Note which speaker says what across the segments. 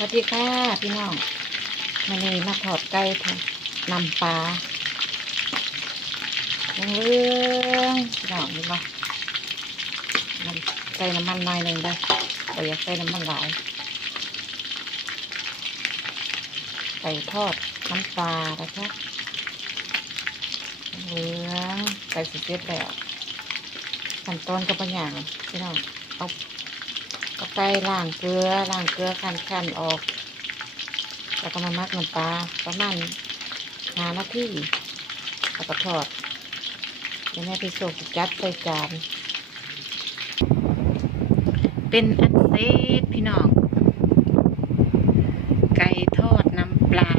Speaker 1: สวัสดีค่ะพี่น้องวันนี้มาทอดไก่ทอดนำปลาเรื่องพี่น้องเห็นปะน้ำใส่น้ำมันหน่อยหนึ่งได้แต่อย่าใส่น้ำมันหลายไก่ทอดน้ำปลานะคะเหลืองไก่สุดเด็ดแล้วขั้นตอนก็เป็นอย่างพี่น้องเอา ก็ไปล้างเกลือล้างเกลือคันคันๆออก แล้วก็มามักน้ำปลาประมาณหานาทีแล้วก็ทอดเดี๋ยวแม่ไปโศกจัดใส่จานเป็นอันเซตพี่น้อง ไก่ทอดน้ำปลา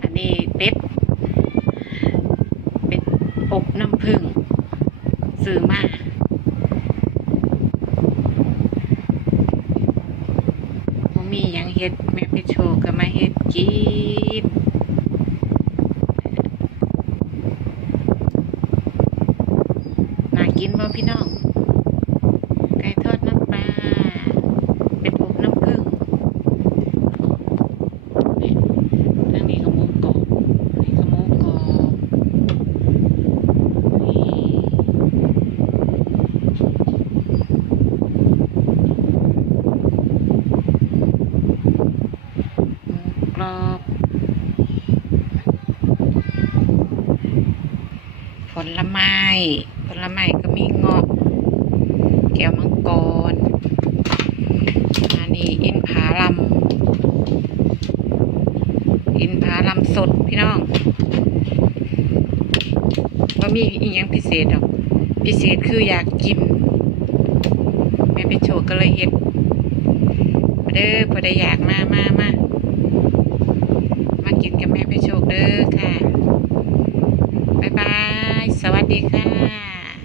Speaker 1: อันนี้เป็ด เป็ดอบน้ำผึ้งซื้อมา บ่ มีอย่างเฮ็ดแม่ไปโชว์ก็มาเฮ็ดกินน่ากินบ่พี่น้อง ไก่ทอดน้ำปลา เป็นอบน้ำผึ้งนี่ทางนี้ก็หมูกรอบนี่ก็หมูกรอบนี่ หมูกร อบผลไม้ ผลไม้ก็มีเงาะ แก้วมังกร อันนี้อินผาลัมอินผาลัมสดพี่น้องว่ามีอีกอยังพิเศษดอก พิเศษคืออยากกินแม่ไปโชว์ก็เลยเห็ดเด้อพอได้อยากมามามามากินกับ แม่ไปโชคเด้อค่ะ บ๊ายบาย สวัสดีค่ะ